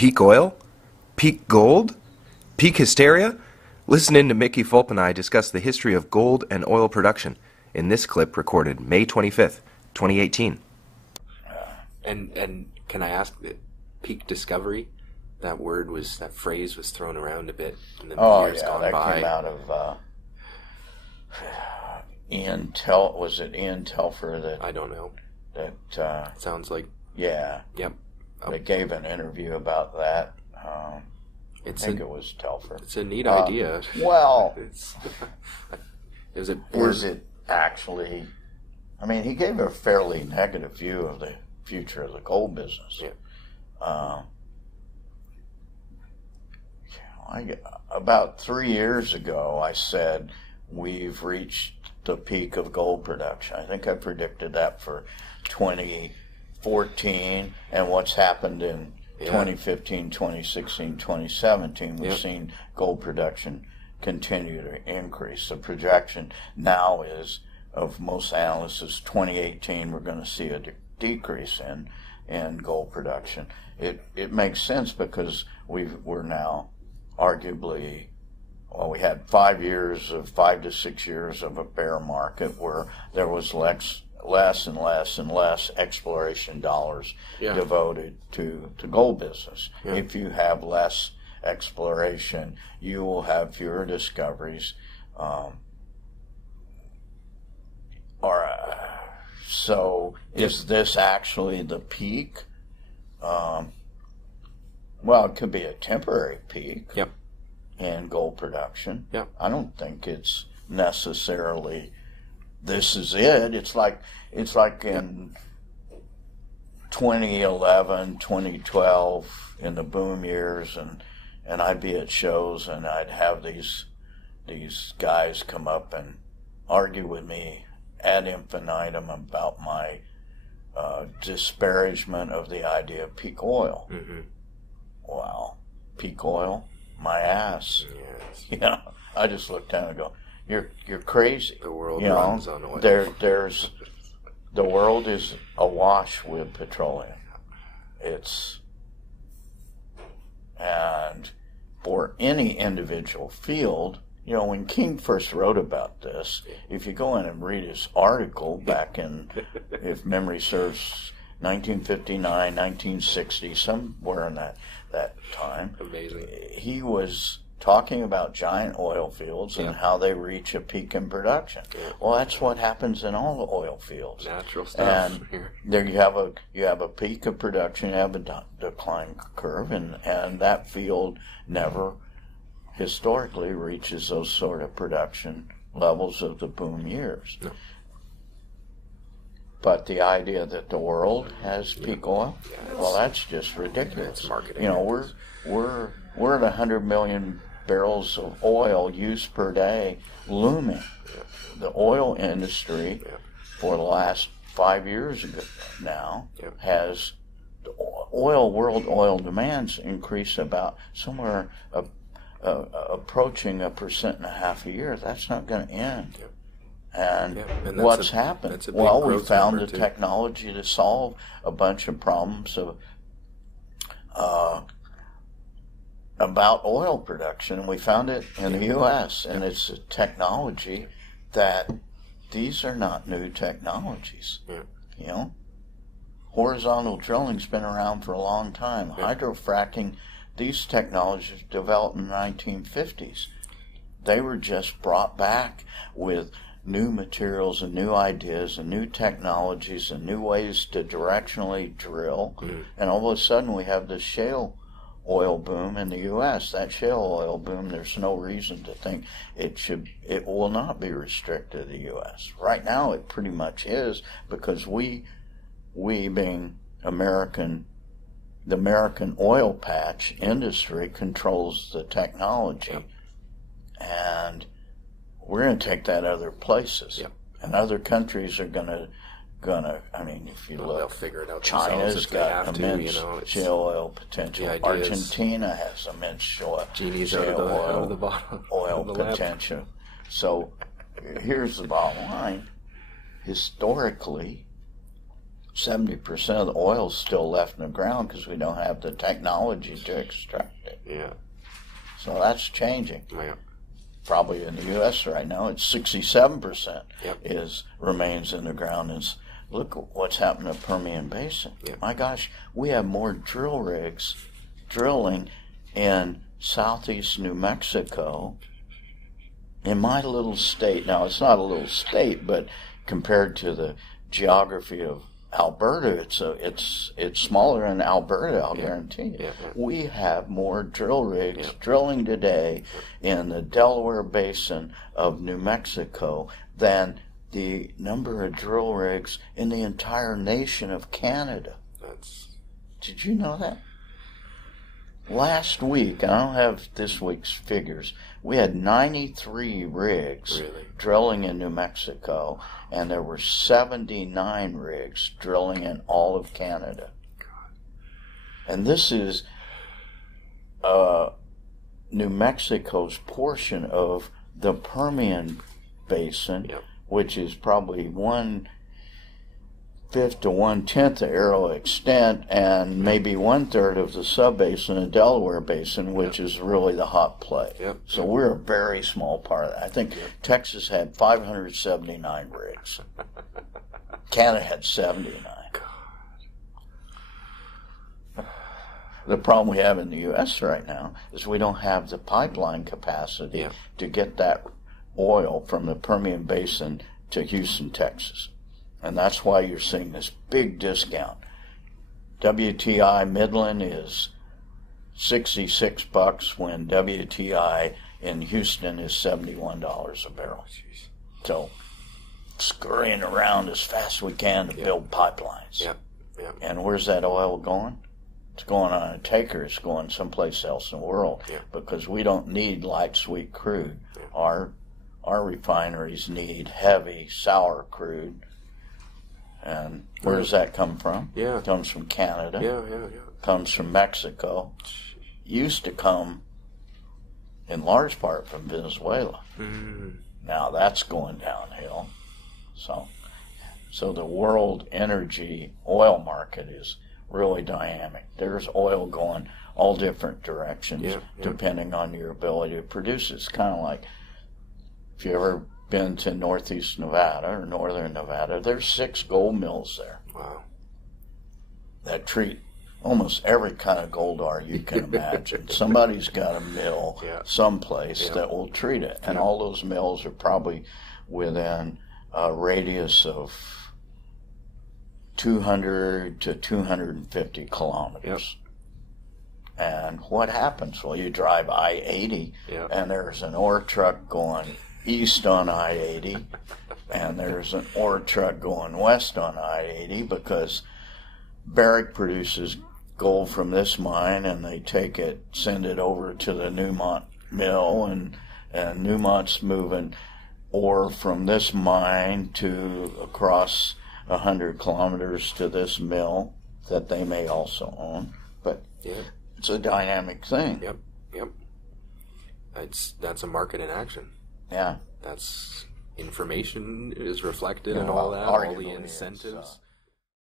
Peak oil? Peak gold? Peak hysteria? Listen in to Mickey Fulp and I discuss the history of gold and oil production in this clip recorded May 25th, 2018. And can I ask, peak discovery? That phrase was thrown around a bit in the years gone that by. Came out of was it Ian Telfer that... I don't know. That sounds like... Yeah. Yep. They gave an interview about that. I think it was Telfer. It's a neat idea. Well... Is it actually... I mean, he gave a fairly negative view of the future of the gold business. Yeah. About 3 years ago, I said we've reached the peak of gold production. I think I predicted that for 2014, and what's happened in 2015, 2016, 2017, we've seen gold production continue to increase. The projection now is, of most analysts, is 2018 we're going to see a decrease in gold production. It makes sense because we're now arguably, we had 5 to 6 years of a bear market where there was less and less exploration dollars devoted to the gold business. Yeah. If you have less exploration, you will have fewer discoveries. So is this actually the peak? Well, it could be a temporary peak in gold production. Yep. I don't think it's necessarily this is it. It's like in 2011, 2012, in the boom years, and I'd be at shows and I'd have these guys come up and argue with me ad infinitum about my disparagement of the idea of peak oil. Mm-hmm. Wow, peak oil? My ass. Yes. You know, I just look down and go, you're crazy. The world runs on oil. The world is awash with petroleum. And for any individual field, you know, when King first wrote about this, if you go in and read his article back in, if memory serves, 1959, 1960, somewhere in that time. Amazing. He was talking about giant oil fields and how they reach a peak in production. Yeah. Well, that's what happens in all the oil fields. Natural stuff. And there you have a peak of production, you have a decline curve, and that field never historically reaches those sort of production levels of the boom years. No. But the idea that the world has peak oil, well, that's just ridiculous. It's marketing. You know, we're at 100 million barrels of oil used per day looming. Yeah. The oil industry for the last 5 years ago now has world oil demands increased about somewhere approaching 1.5% a year. That's not going to end. Yeah. And what's happened? Well, we found the technology to solve a bunch of problems about oil production, and we found it in the U.S., and it's a technology that these are not new technologies. Yeah. You know, horizontal drilling's been around for a long time. Yeah. Hydrofracking, these technologies developed in the 1950s. They were just brought back with new materials and new ideas and new technologies and new ways to directionally drill. Mm. And all of a sudden we have this shale oil boom in the U.S. That shale oil boom, there's no reason to think it will not be restricted to the U.S. Right now it pretty much is, because we being American, the American oil patch industry controls the technology. Yep. And we're going to take that other places. Yep. And other countries are going to, I mean, if you look, they'll figure it out. China's got immense shale oil potential. Argentina has immense shale oil potential. So here's the bottom line. Historically, 70% of the oil's still left in the ground because we don't have the technology to extract it. Yeah. So that's changing. Yeah. Probably in the U.S. right now, it's 67% Yep. remains in the ground. And look what's happened to the Permian Basin. Yep. My gosh, we have more drill rigs drilling in southeast New Mexico. In my little state, now it's not a little state, but compared to the geography of Alberta, it's smaller than Alberta, I'll guarantee you. Yeah. We have more drill rigs drilling today in the Delaware Basin of New Mexico than the number of drill rigs in the entire nation of Canada. Did you know that? Last week, I don't have this week's figures, we had 93 rigs drilling in New Mexico, and there were 79 rigs drilling in all of Canada. And this is New Mexico's portion of the Permian Basin, which is probably 1/5 to 1/10 of Arrow extent, and maybe 1/3 of the sub-basin of Delaware Basin, which is really the hot play. So we're a very small part of that. I think Texas had 579 rigs. Canada had 79. The problem we have in the U.S. right now is we don't have the pipeline capacity to get that oil from the Permian Basin to Houston, Texas. And that's why you're seeing this big discount. WTI Midland is $66 when WTI in Houston is $71 a barrel. So scurrying around as fast as we can to build pipelines. And where's that oil going? It's going on a taker. It's going someplace else in the world because we don't need light sweet crude. Our refineries need heavy sour crude. And where does that come from? It comes from Canada. Comes from Mexico. Used to come in large part from Venezuela. Now that's going downhill. So the world energy oil market is really dynamic. There's oil going all different directions depending on your ability to produce it. It's kind of like if you ever been to northeast Nevada or northern Nevada, there's 6 gold mills there. Wow. That treat almost every kind of gold ore you can imagine. Somebody's got a mill someplace that will treat it. And all those mills are probably within a radius of 200 to 250 kilometers. And what happens? Well, you drive I-80 and there's an ore truck going east on I-80 and there's an ore truck going west on I-80 because Barrick produces gold from this mine and they take it, send it over to the Newmont mill, and Newmont's moving ore from this mine to across 100 kilometers to this mill that they may also own. But it's a dynamic thing. That's a market in action. Yeah. That's information is reflected and all that, all the incentives.